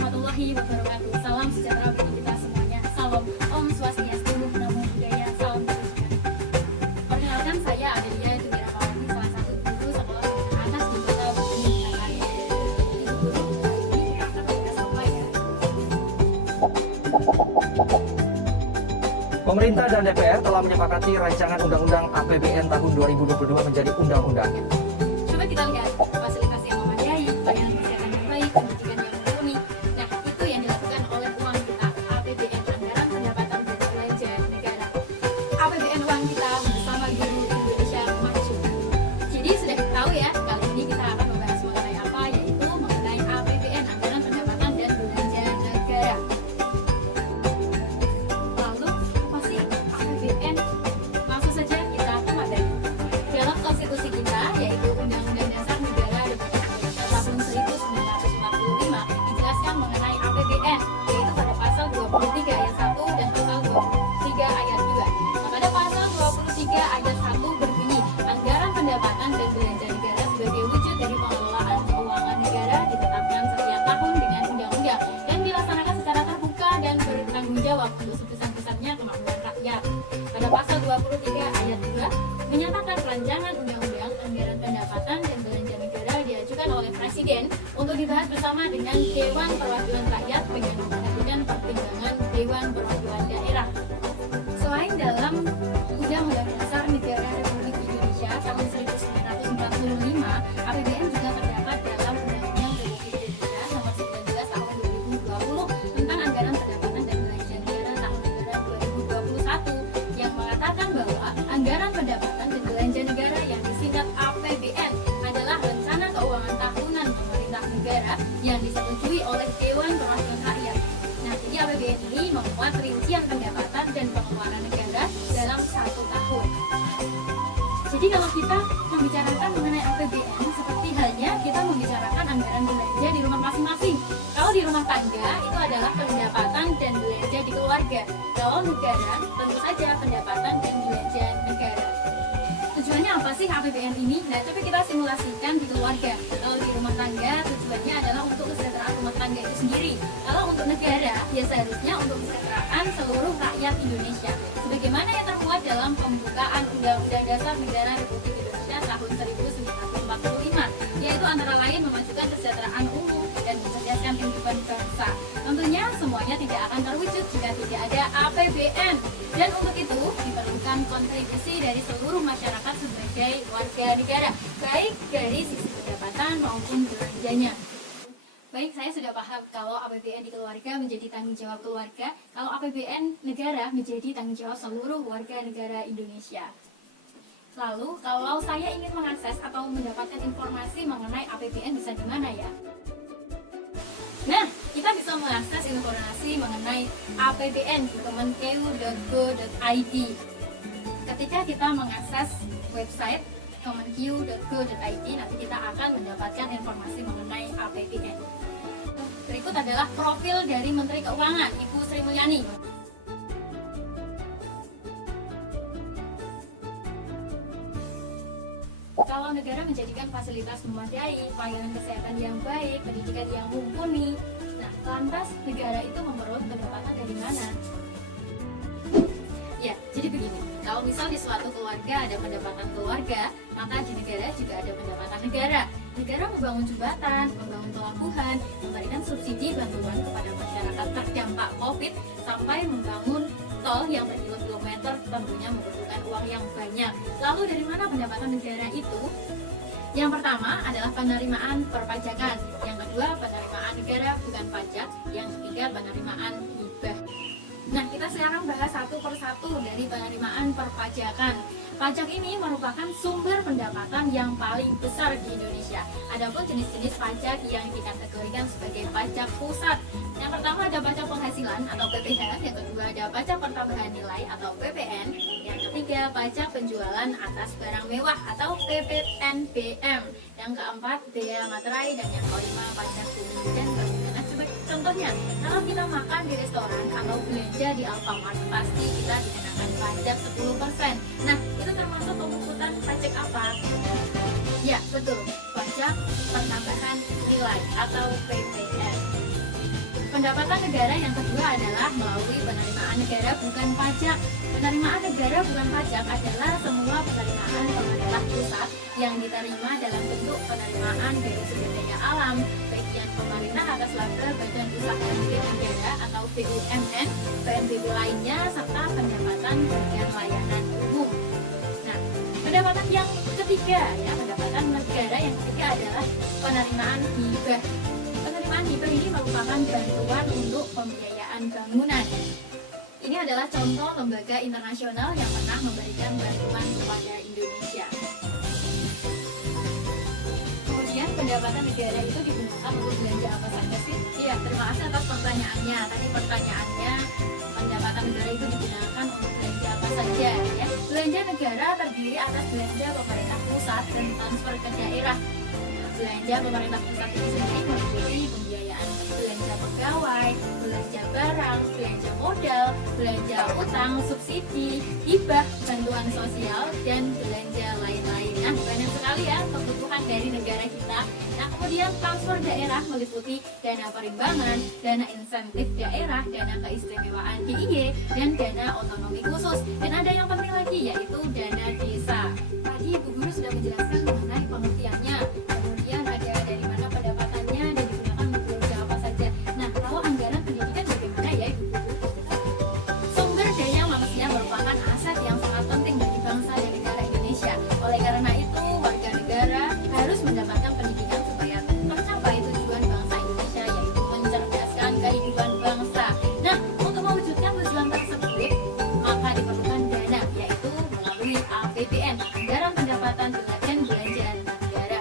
warahmatullahi wabarakatuh. Salam sejahtera bagi kita semuanya. Salam Om Swastiastu, Namo Buddhaya, salam terusnya. Perkenalkan, saya Adelia Dumirawati, salah satu guru sekolah menengah atas di Kota Bumi, Jakarta. Itu guru ini kita akan membahas apa ya? Pemerintah dan DPR telah menyepakati rancangan Undang-Undang APBN tahun 2022 menjadi undang-undang. Coba kita lihat fasilitas yang memadai, pelayanan kesehatan yang baik, pendidikan yang mumpuni. Nah, itu yang dilakukan oleh uang kita, APBN, anggaran pendapatan dan belanja negara. APBN uang kita bersama Guru Indonesia Maju. Jadi sudah tahu ya, kali ini kita akan membahas mengenai apa, yaitu mengenai APBN, anggaran pendapatan dan belanja negara. Lalu, apa sih APBN? Langsung saja kita temadai. Dalam konstitusi kita, yaitu Undang-Undang Dasar Negara Republik Indonesia tahun 1945, dijelaskan mengenai APBN, yaitu pada pasal 23 ayat 1 dan pasal 23 ayat 2. Nah, pada pasal 23 ayat 1 berbunyi, anggaran pendapatan dan belanja negara sebagai wujud dari pengelolaan keuangan negara ditetapkan setiap tahun dengan undang-undang dan dilaksanakan secara terbuka dan bertanggung jawab untuk sebesar-besarnya kemakmuran rakyat. Pada pasal 23 ayat 2 menyatakan rancangan undang-undang anggaran pendapatan dan belanja negara diajukan oleh Presiden untuk dibahas bersama dengan Dewan Perwakilan Rakyat dengan memperhatikan pertimbangan Dewan Perwakilan Daerah. Selain dalam Undang-Undang Dasar Negara Republik Indonesia tahun 1945, APBN juga terdapat dalam Undang-Undang Republik Indonesia nomor 19 tahun 2020 tentang anggaran pendapatan dan belanja negara tahun anggaran 2021 yang mengatakan bahwa anggaran pendapatan dan belanja negara yang disingkat APBN adalah rencana keuangan tahunan pemerintah negara yang disetujui oleh Dewan Perwakilan Rakyat. Nah, jadi APBN ini memuat rincian pendapatan dan pengeluaran negara dalam 1 tahun. Jadi kalau kita membicarakan mengenai APBN, seperti halnya kita membicarakan anggaran belanja di rumah masing-masing. Kalau di rumah tangga, itu adalah pendapatan dan belanja di keluarga. Kalau negara, tentu saja pendapatan dan belanja negara. Tujuannya apa sih APBN ini? Nah, coba kita simulasikan di keluarga. Kalau di rumah tangga, tujuannya adalah untuk kesejahteraan rumah tangga itu sendiri. Kalau untuk negara, ya seharusnya untuk kesejahteraan seluruh rakyat Indonesia. Sebagaimana yang termuat dalam pembukaan Undang-Undang Dasar Negara Republik Indonesia tahun 1945, yaitu antara lain memajukan kesejahteraan umum dan mencerdaskan kehidupan bangsa. Tentunya semuanya tidak akan terwujud jika tidak ada APBN. Dan untuk itu diperlukan kontribusi dari seluruh masyarakat sebagai warga negara, baik dari sisi pendapatan maupun belanjanya. Baik, saya sudah paham kalau APBN di keluarga menjadi tanggung jawab keluarga, kalau APBN negara menjadi tanggung jawab seluruh warga negara Indonesia. Lalu, kalau saya ingin mengakses atau mendapatkan informasi mengenai APBN bisa di mana ya? Nah, kita bisa mengakses informasi mengenai APBN di kemenkeu.go.id. Ketika kita mengakses website kemenkeu.go.id, nanti kita akan mendapatkan informasi mengenai APBN. Berikut adalah profil dari Menteri Keuangan, Ibu Sri Mulyani. Kalau negara menjadikan fasilitas memadai, pelayanan kesehatan yang baik, pendidikan yang mumpuni, nah lantas negara itu memerut pendapatan dari mana? Ya, jadi begini, kalau misal di suatu keluarga ada pendapatan keluarga, maka di negara juga ada pendapatan negara. Negara membangun jembatan, membangun pelabuhan, memberikan subsidi bantuan kepada masyarakat terdampak COVID, sampai membangun tol yang berkilo-kilometer, tentunya membutuhkan uang yang banyak. Lalu dari mana pendapatan negara itu? Yang pertama adalah penerimaan perpajakan, yang kedua penerimaan negara bukan pajak, yang ketiga penerimaan hibah. Nah, kita sekarang bahas satu persatu dari penerimaan perpajakan. Pajak ini merupakan sumber pendapatan yang paling besar di Indonesia. Adapun jenis-jenis pajak yang dikategorikan sebagai pajak pusat. Yang pertama ada pajak penghasilan atau PPH, yang kedua ada pajak pertambahan nilai atau PPN, yang ketiga pajak penjualan atas barang mewah atau PPNBM, yang keempat bea materai, dan yang kelima pajak bumi dan bangunan. Sebagai contohnya, kalau kita makan di restoran atau belanja di Alfamart, pasti kita dikenakan pajak 10%. Nah, itu termasuk pemungutan pajak apa? Ya, betul, pajak pertambahan nilai atau PPN. pendapatan negara yang kedua adalah melalui penerimaan negara bukan pajak. Penerimaan negara bukan pajak adalah semua penerimaan pemerintah pusat yang diterima dalam bentuk penerimaan dari sumber daya alam, baik yang pemerintah atas laba badan usaha milik negara atau BUMN, PNBP lainnya, serta pendapatan bagian layanan umum. Nah, pendapatan yang ketiga, pendapatan negara yang ketiga adalah penerimaan hibah. Penerimaan hibah ini merupakan bantuan untuk pembiayaan bangunan. Ini adalah contoh lembaga internasional yang pernah memberikan bantuan kepada Indonesia. Kemudian pendapatan negara itu digunakan untuk belanja apa saja sih? Iya, terima kasih atas pertanyaannya. Tadi pertanyaannya, pendapatan negara itu digunakan untuk belanja apa saja ya? Belanja negara terdiri atas belanja pemerintah pusat dan transfer ke daerah. Belanja pemerintah pusat ini sendiri meliputi pembiayaan belanja pegawai, belanja barang, belanja modal, belanja utang, subsidi, hibah, bantuan sosial, dan belanja lain-lain. Nah, banyak sekali ya kebutuhan dari negara kita. Nah, kemudian transfer daerah meliputi dana perimbangan, dana insentif daerah, dana keistimewaan DIY, dan dana otonomi khusus. Dan ada yang penting lagi, yaitu dana desa. Tadi Ibu Guru sudah menjelaskan mengenai pengertiannya. Kemudian ada dari mana pendapatannya dan digunakan untuk belanja apa saja. Nah, kalau anggaran pendidikan bagaimana ya Ibu Guru? Sumber daya manusia merupakan aset yang sangat penting bagi bangsa dan negara Indonesia. Oleh karena itu, warga negara harus mendapatkan pendidikan supaya tercapai tujuan bangsa Indonesia, yaitu mencerdaskan kehidupan bangsa. Nah, untuk mewujudkan tujuan tersebut, maka diperlukan dana, yaitu melalui APBN, Anggaran Pendapatan dan Belanja Negara.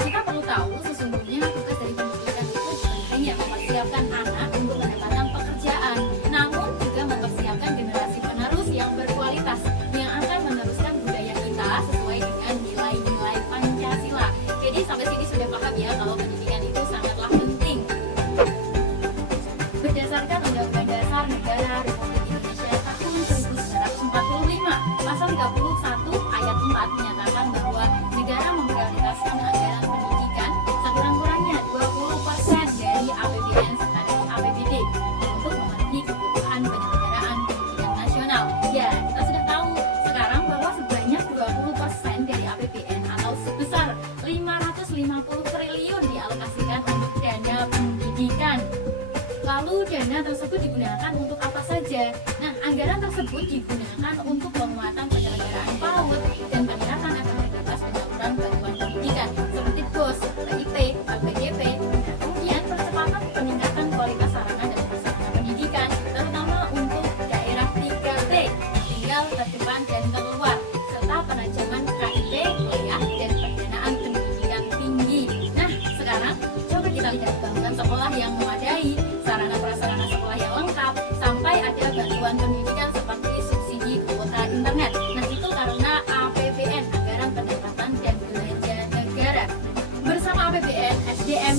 Kita perlu tahu sesungguhnya tugas dari pendidikan itu bukan hanya mempersiapkan anak untuk mendapatkan pekerjaan, namun juga mempersiapkan generasi penerus yang berkualitas yang akan meneruskan budaya kita sesuai dengan nilai-nilai Pancasila. Jadi sampai sini sudah paham ya kalau pendidikan itu sangatlah penting. Berdasarkan Undang-Undang Dasar Negara Republik Indonesia tahun 1945, pasal 31 ayat 4 menyatakan bahwa negara memprioritaskan anggaran pendidikan sekurang-kurangnya 20% dari APBN serta dari APBD untuk memenuhi kebutuhan penyelenggaraan pendidikan nasional. Ya, kita sudah tahu sekarang bahwa sebanyak 20% dari APBN atau sebesar 550 triliun dialokasikan untuk dana pendidikan. Lalu dana tersebut digunakan untuk apa saja? Nah, anggaran tersebut digunakan untuk penguatan penyelenggaraan PAUD dan peningkatan efektivitas penyaluran bantuan pendidikan seperti BOS, PIP, KPJP. Nah, kemudian percepatan peningkatan kualitas sarana dan prasarana pendidikan, terutama untuk daerah 3T, tinggal, terdepan, dan terluar, serta penajaman KIP, kuliah, dan pendanaan pendidikan tinggi. Nah, sekarang coba kita lihat bangunan sekolah yang memadai, sarana prasarana sekolah yang lengkap, sampai ada bantuan pendidikan seperti subsidi kuota internet. Nah, itu karena APBN, Anggaran Pendapatan dan Belanja Negara. Bersama APBN, SDM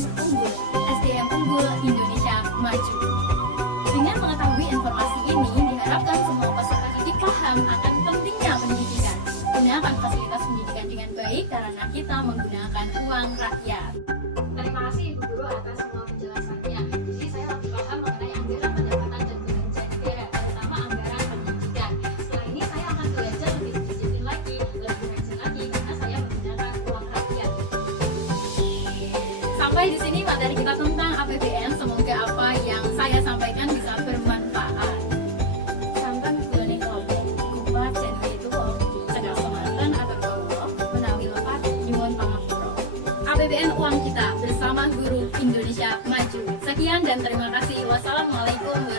unggul Indonesia maju. Dengan mengetahui informasi ini, diharapkan semua peserta didik paham akan pentingnya pendidikan. Gunakan fasilitas pendidikan dengan baik karena kita menggunakan uang rakyat. Terima kasih Ibu Guru atas semua penjelasannya. Jadi saya lebih paham mengenai anggaran pendapatan dan belanja negara, terutama anggaran pendidikan. Setelah ini saya akan belajar lebih disiplin lagi, lebih rajin lagi, karena saya menggunakan uang rakyat. Sampai di sini materi kita tentang APBN. Semoga apa yang saya sampaikan bisa bermanfaat. Sampai bulan kelompok kupat channel itu cegah semanten agar Allah menawi lepat nyuwun pangapura. APBN uang kita bersama Guru Indonesia Maju. Sekian dan terima kasih. Wassalamualaikum